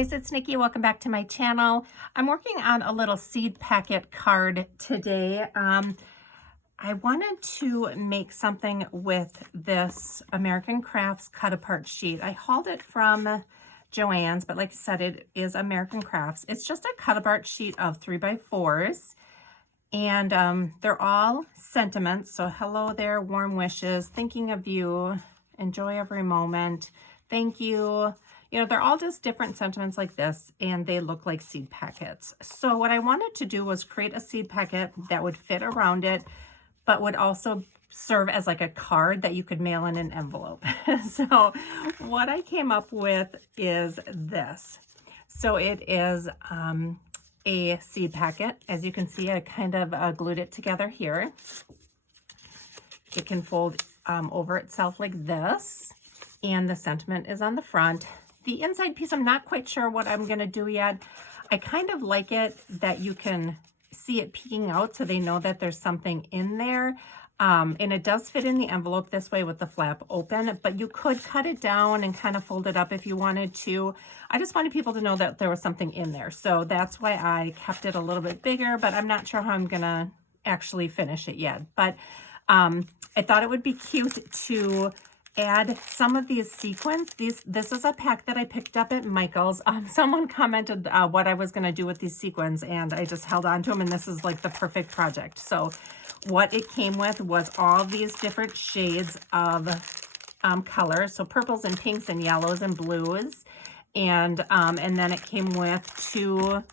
guys, it's Nikki. Welcome back to my channel. I'm working on a little seed packet card today. I wanted to make something with this American Crafts cut apart sheet. I hauled it from Joann's, but like I said, it is American Crafts. It's just a cut apart sheet of 3x4s. And they're all sentiments. So hello there, warm wishes, thinking of you, enjoy every moment, thank you. You know, they're all just different sentiments like this, and they look like seed packets. So what I wanted to do was create a seed packet that would fit around it, but would also serve as like a card that you could mail in an envelope. So what I came up with is this. So it is a seed packet. As you can see, I kind of glued it together here. It can fold over itself like this, and the sentiment is on the front. The inside piece, I'm not quite sure what I'm going to do yet. I kind of like it that you can see it peeking out so they know that there's something in there. And it does fit in the envelope this way with the flap open, but you could cut it down and kind of fold it up if you wanted to. I just wanted people to know that there was something in there. So that's why I kept it a little bit bigger, but I'm not sure how I'm going to actually finish it yet. But I thought it would be cute to add some of these sequins. This is a pack that I picked up at Michael's. Someone commented what I was going to do with these sequins, and I just held on to them, and this is like the perfect project. So what it came with was all these different shades of color, so purples and pinks and yellows and blues, and then it came with 2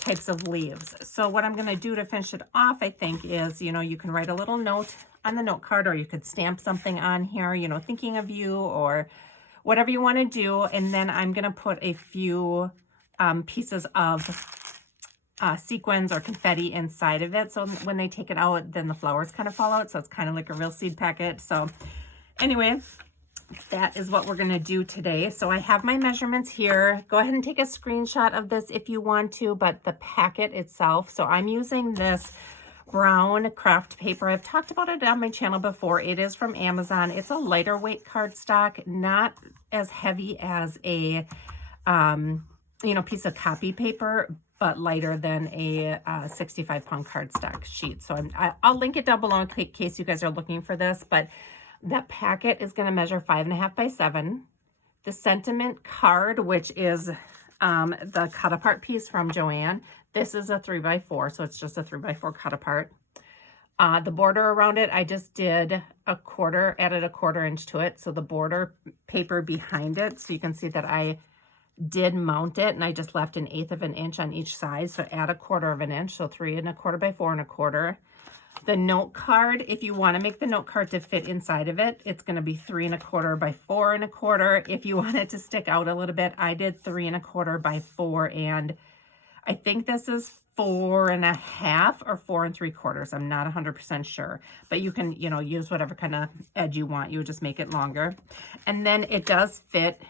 types of leaves. So what I'm going to do to finish it off, I think, is, you know, you can write a little note on the note card, or you could stamp something on here, you know, thinking of you, or whatever you want to do. And then I'm going to put a few pieces of sequins or confetti inside of it. So when they take it out, then the flowers kind of fall out. So it's kind of like a real seed packet. So anyway, that is what we're going to do today. So I have my measurements here. Go ahead and take a screenshot of this if you want to, but the packet itself. So I'm using this brown craft paper. I've talked about it on my channel before. It is from Amazon. It's a lighter weight cardstock, not as heavy as a, you know, piece of copy paper, but lighter than a 65-pound cardstock sheet. So I'll link it down below in case you guys are looking for this, but that packet is going to measure 5.5 by 7. The sentiment card, which is the cut apart piece from Joann, this is a 3x4, so it's just a 3x4 cut apart. The border around it, I just did added a 1/4 inch to it. So the border paper behind it, so you can see that I did mount it, and I just left 1/8 of an inch on each side. So add 1/4 of an inch, so 3.25 by 4.25. The note card, if you want to make the note card to fit inside of it, it's going to be 3.25 by 4.25. If you want it to stick out a little bit, I did 3.25 by 4, and I think this is 4.5 or 4.75. I'm not 100% sure, but you can, you know, use whatever kind of edge you want. You would just make it longer. And then it does fit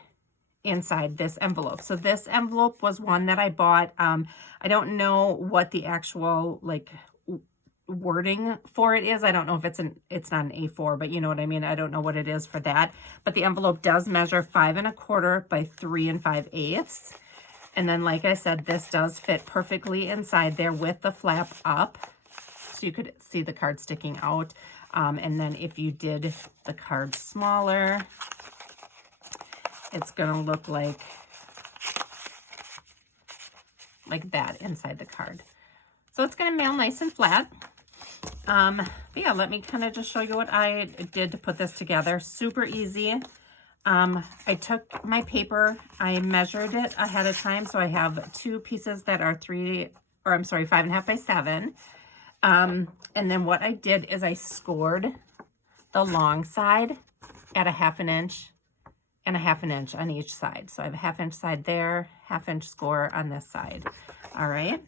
inside this envelope. So this envelope was one that I bought. I don't know what the actual like wording for it is. I don't know if it's not an A4, but you know what I mean. I don't know what it is for that, but the envelope does measure 5.25 by 3 5/8. And then, like I said, this does fit perfectly inside there with the flap up. So you could see the card sticking out. And then if you did the card smaller, it's going to look like that inside the card. So it's going to mail nice and flat. But yeah, let me kind of just show you what I did to put this together. Super easy. I took my paper, I measured it ahead of time, so I have 2 pieces that are 5.5 by 7. And then what I did is I scored the long side at 1/2 inch and 1/2 inch on each side. So I have a 1/2 inch side there, 1/2 inch score on this side. All right.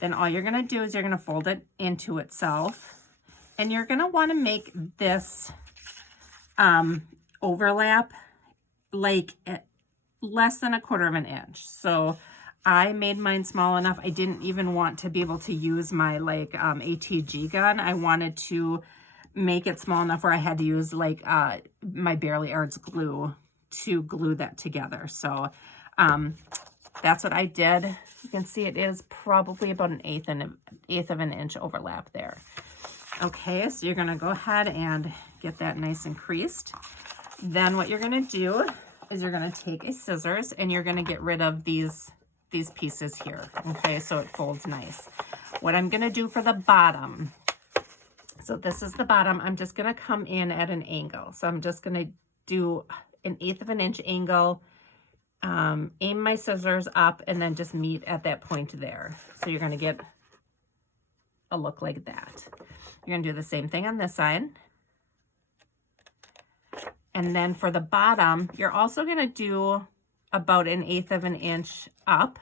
Then all you're going to do is you're going to fold it into itself, and you're going to want to make this overlap like less than 1/4 of an inch. So I made mine small enough. I didn't even want to be able to use my like ATG gun. I wanted to make it small enough where I had to use like my Barely Arts glue to glue that together. So that's what I did. You can see it is probably about an eighth of an inch overlap there. Okay, so you're gonna go ahead and get that nice and creased. Then what you're gonna do is you're gonna take a scissors and you're gonna get rid of these pieces here, okay, so it folds nice. What I'm gonna do for the bottom, so this is the bottom, I'm just gonna come in at an angle. So I'm just gonna do an eighth of an inch angle, aim my scissors up, and then just meet at that point there. So you're gonna get a look like that. You're gonna do the same thing on this side. And then for the bottom, you're also gonna do about an eighth of an inch up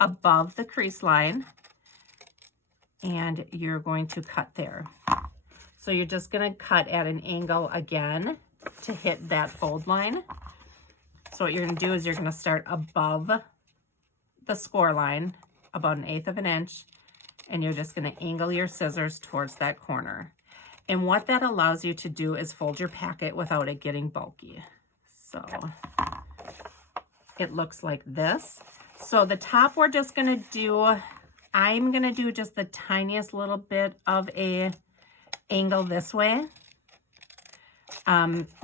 above the crease line, and you're going to cut there. So you're just gonna cut at an angle again to hit that fold line. So what you're gonna do is you're gonna start above the score line, about an eighth of an inch, and you're just gonna angle your scissors towards that corner. And what that allows you to do is fold your packet without it getting bulky. So it looks like this. So the top we're just gonna do, I'm gonna do just the tiniest little bit of a angle this way.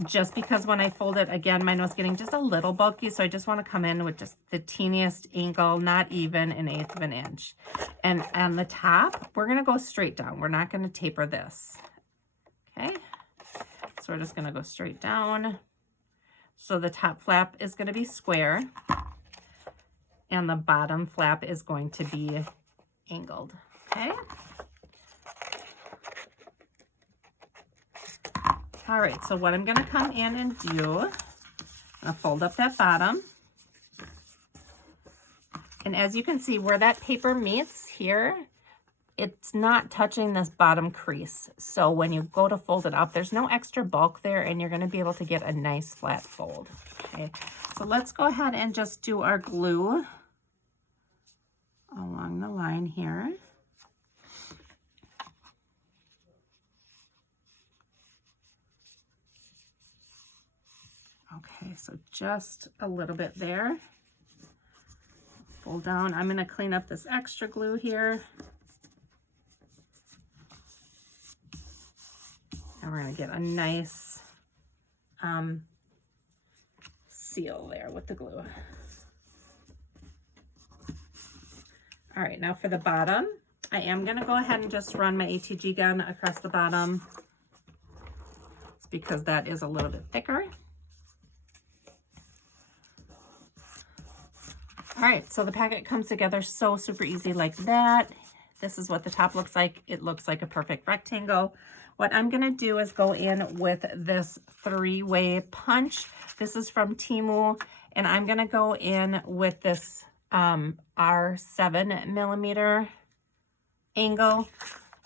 Just because when I fold it again, mine was getting just a little bulky, so I just want to come in with just the teeniest angle, not even an eighth of an inch. And on the top, we're going to go straight down. We're not going to taper this. Okay, so we're just going to go straight down. So the top flap is going to be square, and the bottom flap is going to be angled. Okay. All right, so what I'm gonna come in and do, I'm gonna fold up that bottom. And as you can see where that paper meets here, it's not touching this bottom crease. So when you go to fold it up, there's no extra bulk there, and you're gonna be able to get a nice flat fold. Okay, so let's go ahead and just do our glue along the line here. Okay, so just a little bit there. Fold down. I'm going to clean up this extra glue here. And we're going to get a nice seal there with the glue. All right, now for the bottom, I am going to go ahead and just run my ATG gun across the bottom. It's because that is a little bit thicker. All right, so the packet comes together so super easy like that. This is what the top looks like. It looks like a perfect rectangle. What I'm gonna do is go in with this 3-way punch. This is from Temu, and I'm gonna go in with this R7 millimeter angle,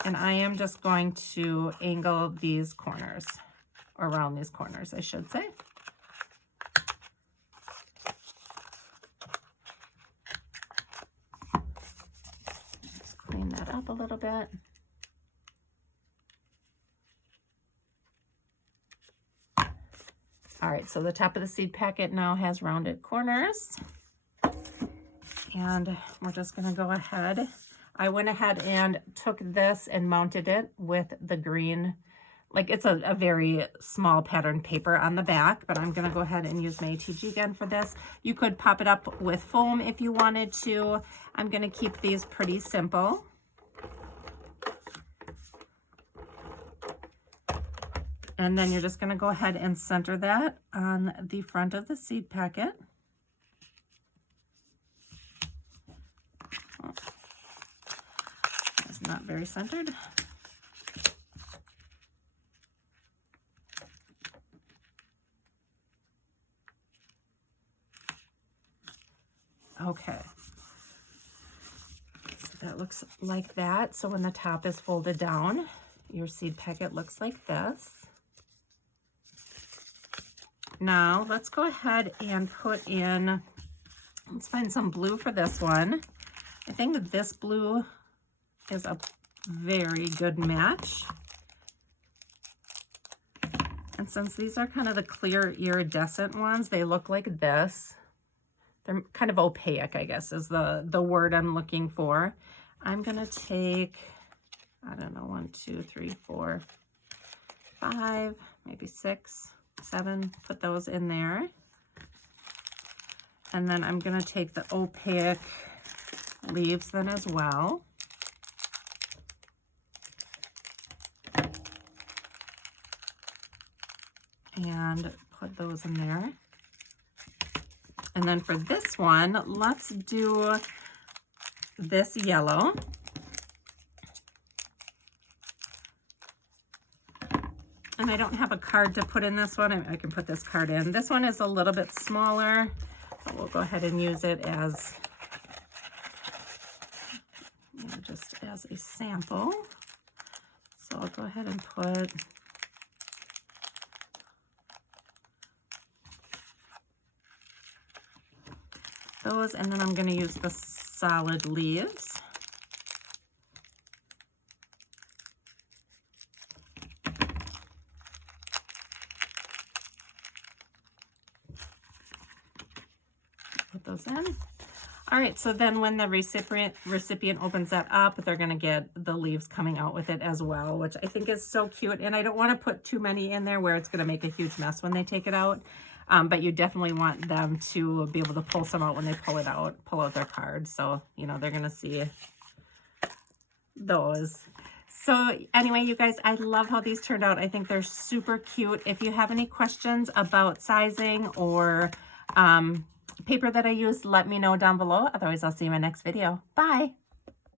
and I am just going to angle these corners, or around these corners, I should say. Clean that up a little bit. All right, so the top of the seed packet now has rounded corners. And we're just gonna go ahead. I went ahead and took this and mounted it with the green, like it's a very small pattern paper on the back, but I'm gonna go ahead and use my ATG gun for this. You could pop it up with foam if you wanted to. I'm gonna keep these pretty simple. And then you're just gonna go ahead and center that on the front of the seed packet. Oh, it's not very centered. Okay, so that looks like that. So when the top is folded down, your seed packet looks like this. Now let's go ahead and put in, let's find some blue for this one. I think that this blue is a very good match. And since these are kind of the clear iridescent ones, they look like this. they're kind of opaque, I guess, is the word I'm looking for. I'm gonna take, I don't know, 1, 2, 3, 4, 5, maybe 6, 7, put those in there. And then I'm gonna take the opaque leaves then as well. And put those in there. And then for this one, let's do this yellow. And I don't have a card to put in this one. I can put this card in. This one is a little bit smaller, but we'll go ahead and use it as, you know, just as a sample. So I'll go ahead and put those, and then I'm going to use the solid leaves. Put those in. All right, so then when the recipient opens that up, they're going to get the leaves coming out with it as well, which I think is so cute. And I don't want to put too many in there where it's going to make a huge mess when they take it out. But you definitely want them to be able to pull some out when they pull out their card. So, you know, they're going to see those. So anyway, you guys, I love how these turned out. I think they're super cute. If you have any questions about sizing or paper that I used, let me know down below. Otherwise, I'll see you in my next video. Bye.